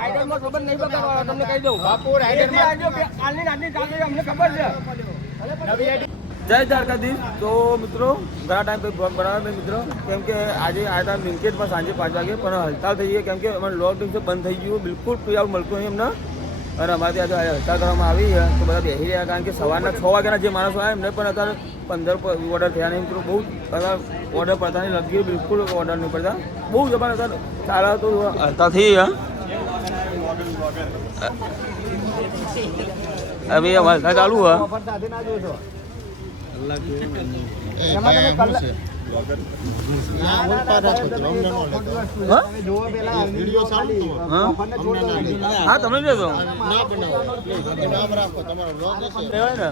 રાઇડરમાં ખબર નહીં બગાડવાનો તમને કહી દઉં. બાપુ, રાઇડરમાં- આજે બે- કાલની અમને ખબર છે. જય દ્વારકાધીશ. તો મિત્રો ઘણા ટાઈમ પછી બ્લોગ બનાવ્યો મેં મિત્રો. કેમ કે આજે આવ્યા હતા મિંકેટમાં સાંજે પાંચ વાગે પણ હડતાલ થઈ ગઈ. કેમ કે અમારે લોકડાઉન છે બંધ થઈ ગયું. બિલકુલ કોઈ આવું મળતું નહીં એમને અને અમારે ત્યાં આજે હડતાલ કરવામાં આવી તો બધા બેસી રહ્યા કારણ કે સવારના છ વાગ્યાના જે માણસો આવ્યા એમને પણ અત્યારે પંદર ઓર્ડર થયા નહીં મિત્રો. બહુ ઓર્ડર પડતા નહીં. લગ્યું બિલકુલ ઓર્ડર નહીં પડતા. બહુ જબરદસ્ત સારા તો હડતાલ થઈ ગયા હવે હડતાલ ચાલુ હા હા. તમે લેવાય ને.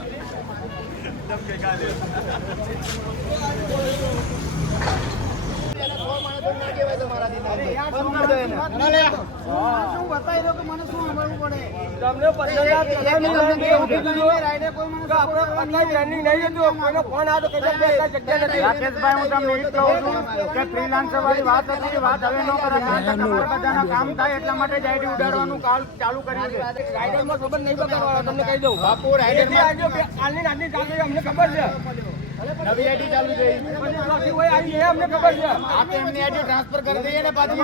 તમને. રાકેશભાઈ હું તમને એ કહું છું કે ફ્રીલાન્સર વાળી વાત હતી વાત હવે ન કરો. કારણ કે બધાના કામ થાય એટલા માટે જ આઈડી ઉડાડવાનું કાલ ચાલુ કરી છે. રાઇડરમાં ખબર નહીં બગાડવાનો તમને કહી દઉં. બાપુ, રાઇડરમાં- કાલની રાતની ચાલુ અમને ખબર છે. નવી આઈડી ચાલુ થઈ. અમને ખબર છે. આપણે એમની આઈડી ટ્રાન્સફર કરી દઈએ ને પાછી.